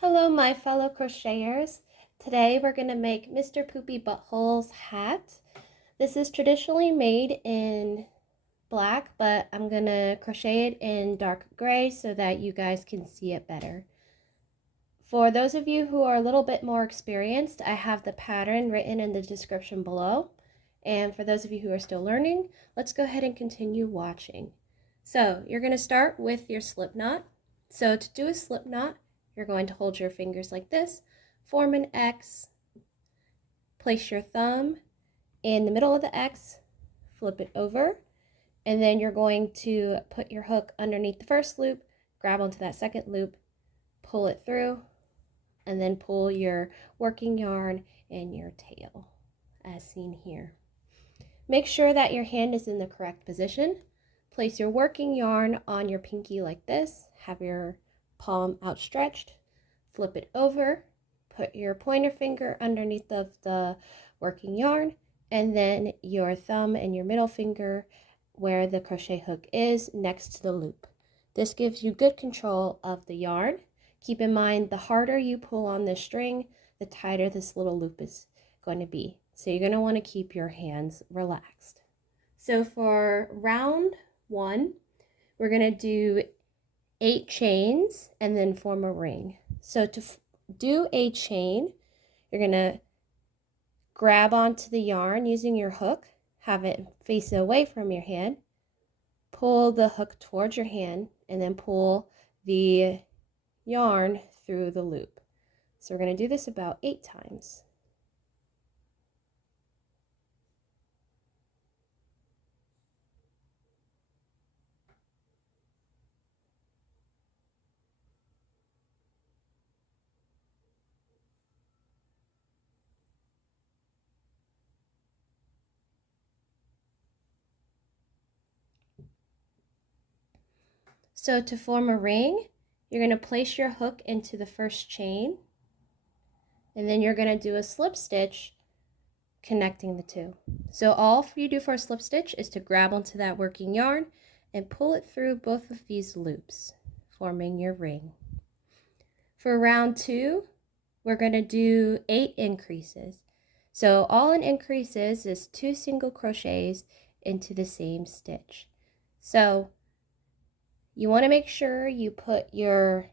Hello, my fellow crocheters. Today we're going to make Mr. Poopy Butthole's hat. This is traditionally made in black, but I'm going to crochet it in dark gray so that you guys can see it better. For those of you who are a little bit more experienced, I have the pattern written in the description below. And for those of you who are still learning, let's go ahead and continue watching. So you're going to start with your slip knot. So to do a slip knot, you're going to hold your fingers like this, form an X, place your thumb in the middle of the X, flip it over, and then you're going to put your hook underneath the first loop, grab onto that second loop, pull it through, and then pull your working yarn and your tail, as seen here. Make sure that your hand is in the correct position. Place your working yarn on your pinky like this, have your palm outstretched, flip it over, put your pointer finger underneath of the working yarn, and then your thumb and your middle finger where the crochet hook is next to the loop. This gives you good control of the yarn. Keep in mind, the harder you pull on this string, the tighter this little loop is going to be. So you're going to want to keep your hands relaxed. So for round 1, we're going to do 8 chains and then form a ring. So to do a chain, you're going to grab onto the yarn using your hook, have it face away from your hand, pull the hook towards your hand, and then pull the yarn through the loop. So we're going to do this about 8 times. So to form a ring, you're going to place your hook into the first chain, and then you're going to do a slip stitch connecting the two. So all you do for a slip stitch is to grab onto that working yarn and pull it through both of these loops, forming your ring. For round 2, we're going to do 8 increases. So all an increase is 2 single crochets into the same stitch. So you want to make sure you put your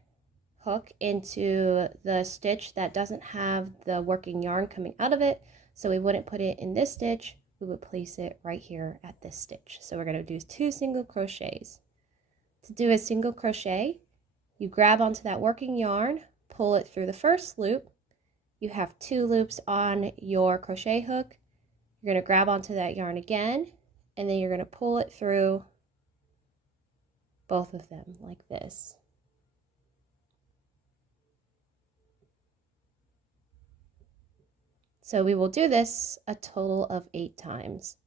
hook into the stitch that doesn't have the working yarn coming out of it. So we wouldn't put it in this stitch, we would place it right here at this stitch. So we're going to do 2 single crochets. To do a single crochet, you grab onto that working yarn, pull it through the first loop. You have 2 loops on your crochet hook. You're going to grab onto that yarn again, and then you're going to pull it through both of them like this. So we will do this a total of 8 times.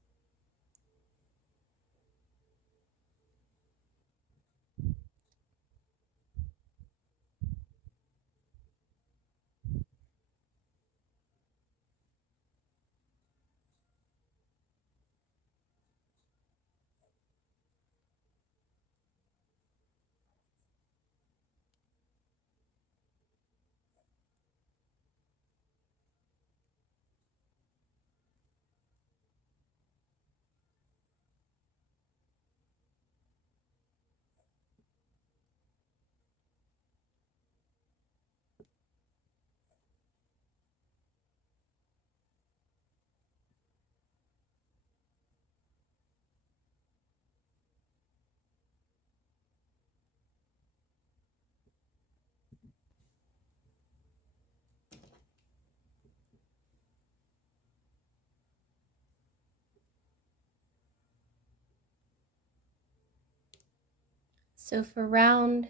So for round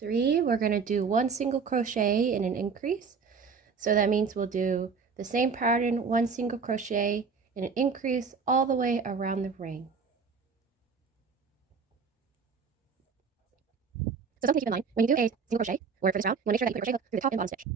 3, we're going to do 1 single crochet in an increase. So that means we'll do the same pattern, 1 single crochet in an increase all the way around the ring. So something to keep in mind, when you do a single crochet, or for this round, you want to make sure that you put your crochet hook through the top and bottom stitch.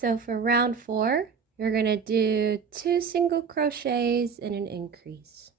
So for round 4, you're going to do 2 single crochets and an increase.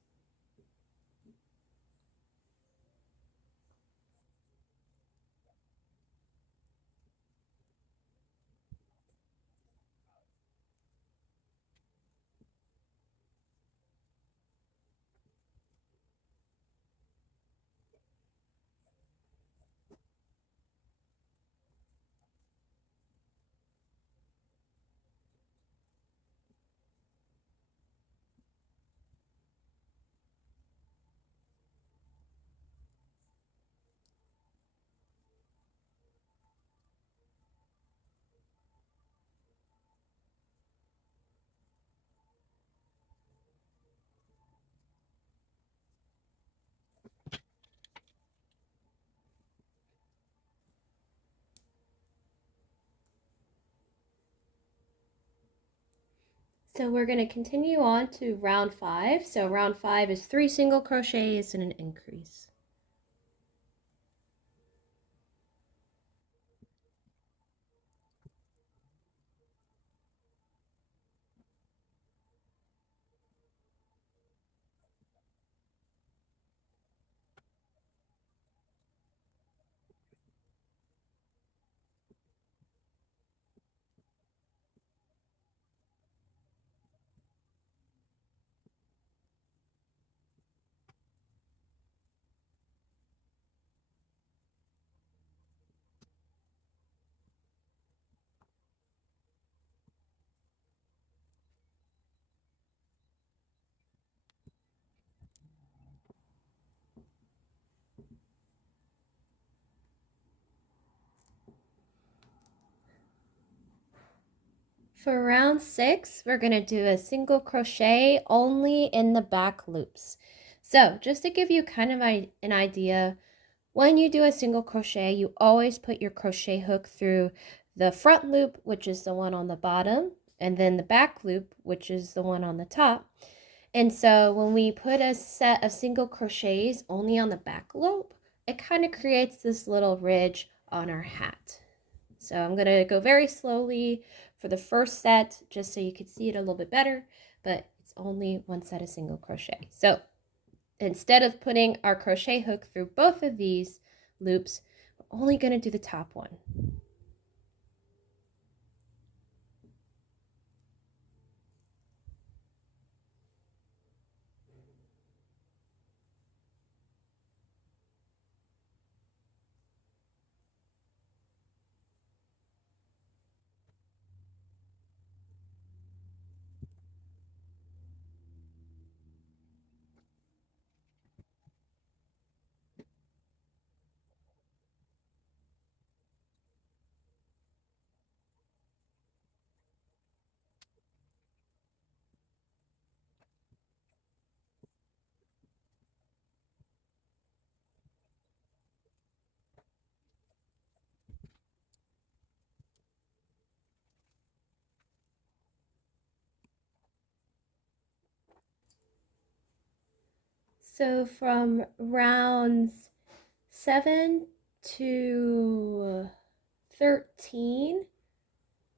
So we're going to continue on to round 5. So round 5 is 3 single crochets and an increase. For round 6, we're going to do a single crochet only in the back loops. So just to give you kind of an idea, when you do a single crochet, you always put your crochet hook through the front loop, which is the one on the bottom, and then the back loop, which is the one on the top. And so when we put a set of single crochets only on the back loop, it kind of creates this little ridge on our hat. So I'm going to go very slowly for the first set just so you can see it a little bit better, but it's only one set of single crochet. So instead of putting our crochet hook through both of these loops, we're only going to do the top one. So from rounds 7 to 13,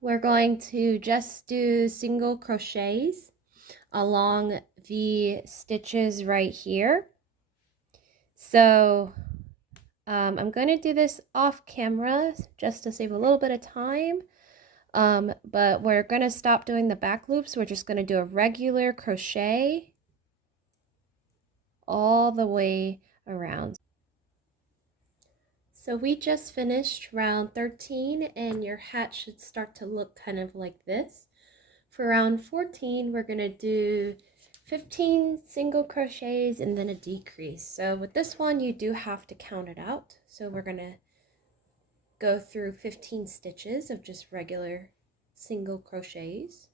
we're going to just do single crochets along the stitches right here. So I'm going to do this off camera just to save a little bit of time. But we're going to stop doing the back loops. We're just going to do a regular crochet all the way around. So we just finished round 13 and your hat should start to look kind of like this. For round 14, we're going to do 15 single crochets and then a decrease. So with this one, you do have to count it out. So we're going to go through 15 stitches of just regular single crochets.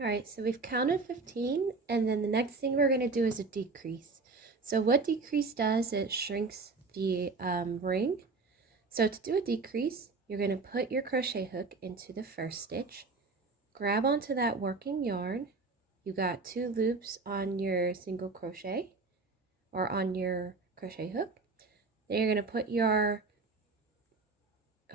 All right, so we've counted 15, and then the next thing we're going to do is a decrease. So what decrease does, it shrinks the ring. So to do a decrease, you're going to put your crochet hook into the first stitch, grab onto that working yarn. You got 2 loops on your single crochet or on your crochet hook. Then you're going to put your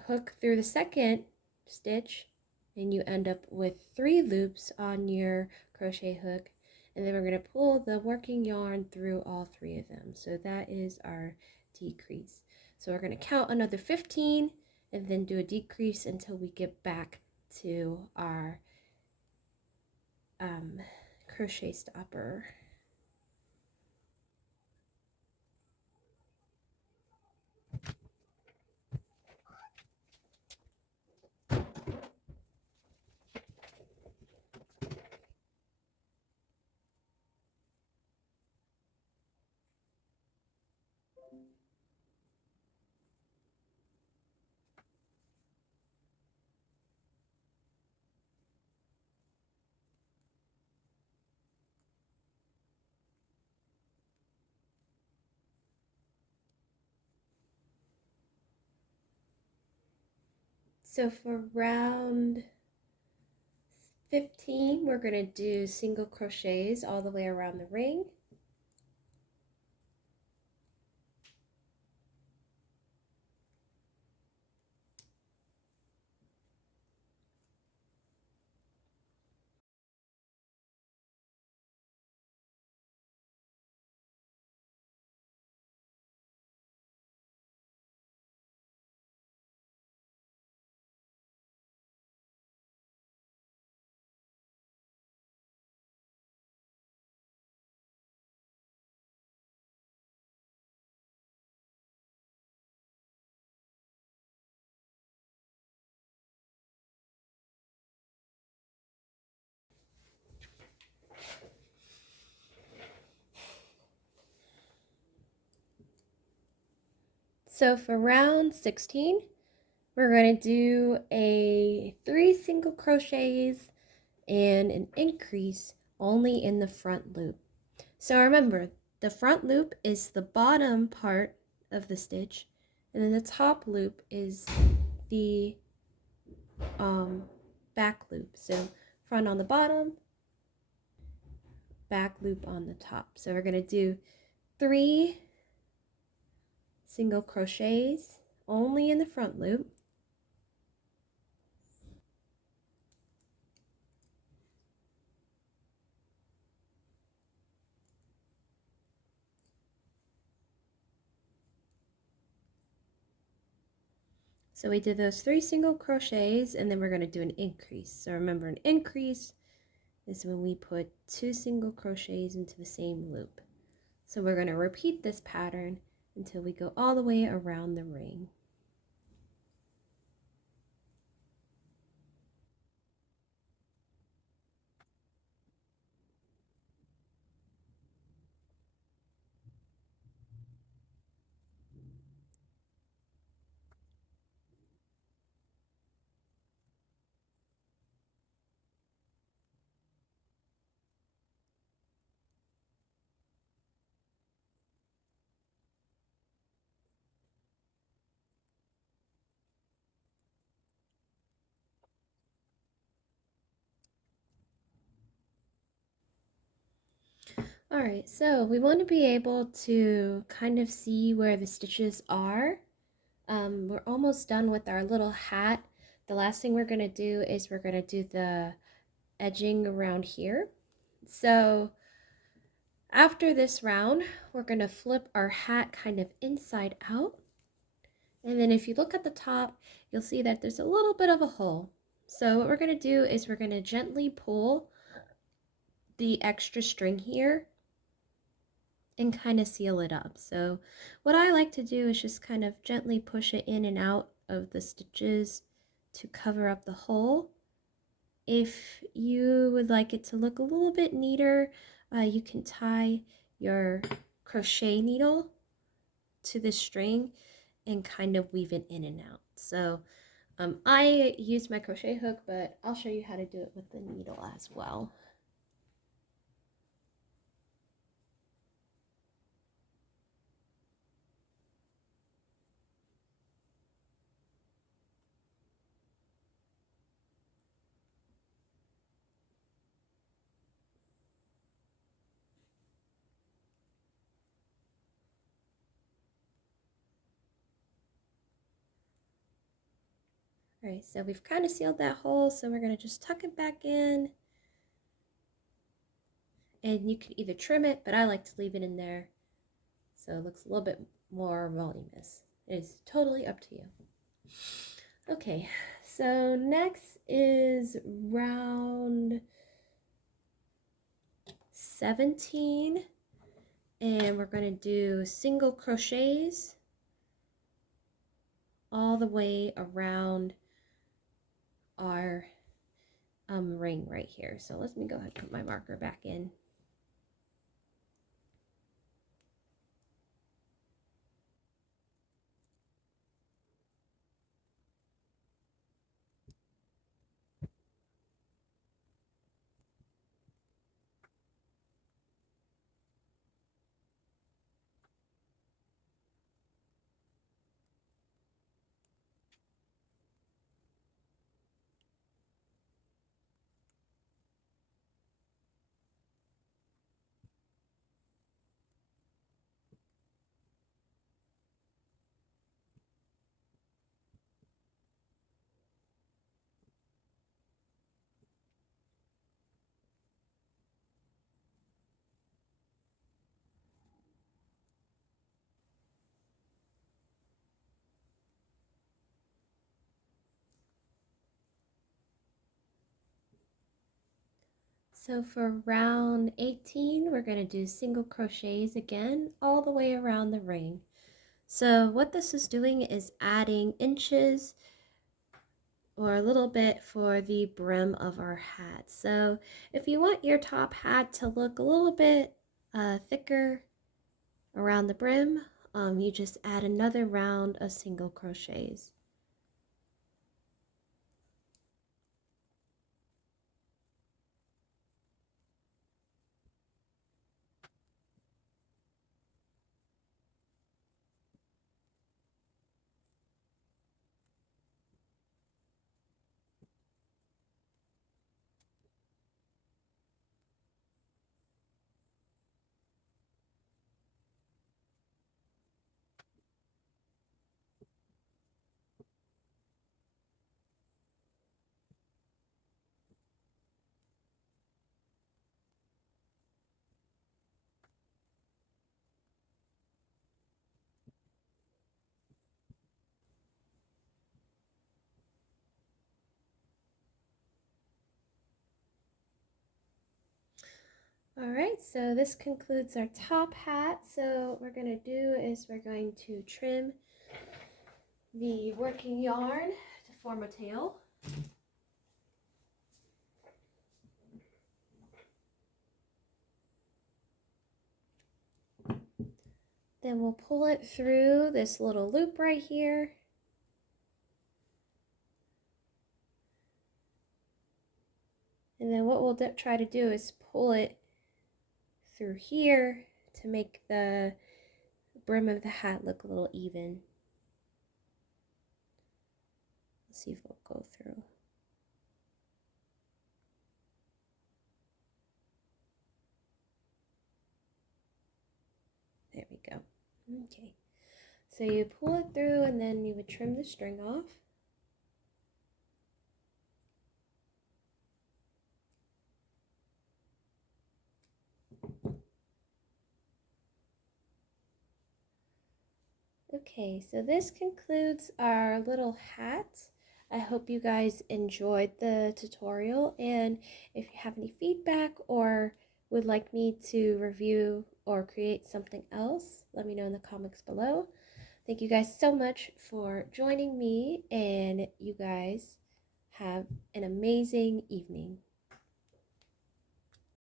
hook through the second stitch, and you end up with 3 loops on your crochet hook, and then we're going to pull the working yarn through all 3 of them. So that is our decrease. So we're going to count another 15 and then do a decrease until we get back to our crochet stopper. So for round 15, we're going to do single crochets all the way around the ring. So for round 16, we're going to do a 3 single crochets and an increase only in the front loop. So remember, the front loop is the bottom part of the stitch, and then the top loop is the back loop. So front on the bottom, back loop on the top. So we're going to do 3 single crochets only in the front loop. So we did those 3 single crochets, and then we're going to do an increase. So remember, an increase is when we put 2 single crochets into the same loop. So we're going to repeat this pattern until we go all the way around the ring. All right, so we want to be able to kind of see where the stitches are. We're almost done with our little hat. The last thing we're going to do is we're going to do the edging around here. So after this round, we're going to flip our hat kind of inside out. And then if you look at the top, you'll see that there's a little bit of a hole. So what we're going to do is we're going to gently pull the extra string here and kind of seal it up. So what I like to do is just kind of gently push it in and out of the stitches to cover up the hole. If you would like it to look a little bit neater, you can tie your crochet needle to the string and kind of weave it in and out. So I used my crochet hook, but I'll show you how to do it with the needle as well. All right, so we've kind of sealed that hole, so we're going to just tuck it back in. And you could either trim it, but I like to leave it in there so it looks a little bit more voluminous. It is totally up to you. Okay, so next is round 17, and we're going to do single crochets all the way around our ring right here. So let me go ahead and put my marker back in. So for round 18, we're going to do single crochets again all the way around the ring. So what this is doing is adding inches or a little bit for the brim of our hat. So if you want your top hat to look a little bit thicker around the brim, you just add another round of single crochets. All right, so this concludes our top hat. So what we're going to do is we're going to trim the working yarn to form a tail. Then we'll pull it through this little loop right here. And then what we'll try to do is pull it through here to make the brim of the hat look a little even. Let's see if it'll go through. There we go. Okay. So you pull it through and then you would trim the string off. Okay, so this concludes our little hat. I hope you guys enjoyed the tutorial, and if you have any feedback or would like me to review or create something else, let me know in the comments below. Thank you guys so much for joining me, and you guys have an amazing evening.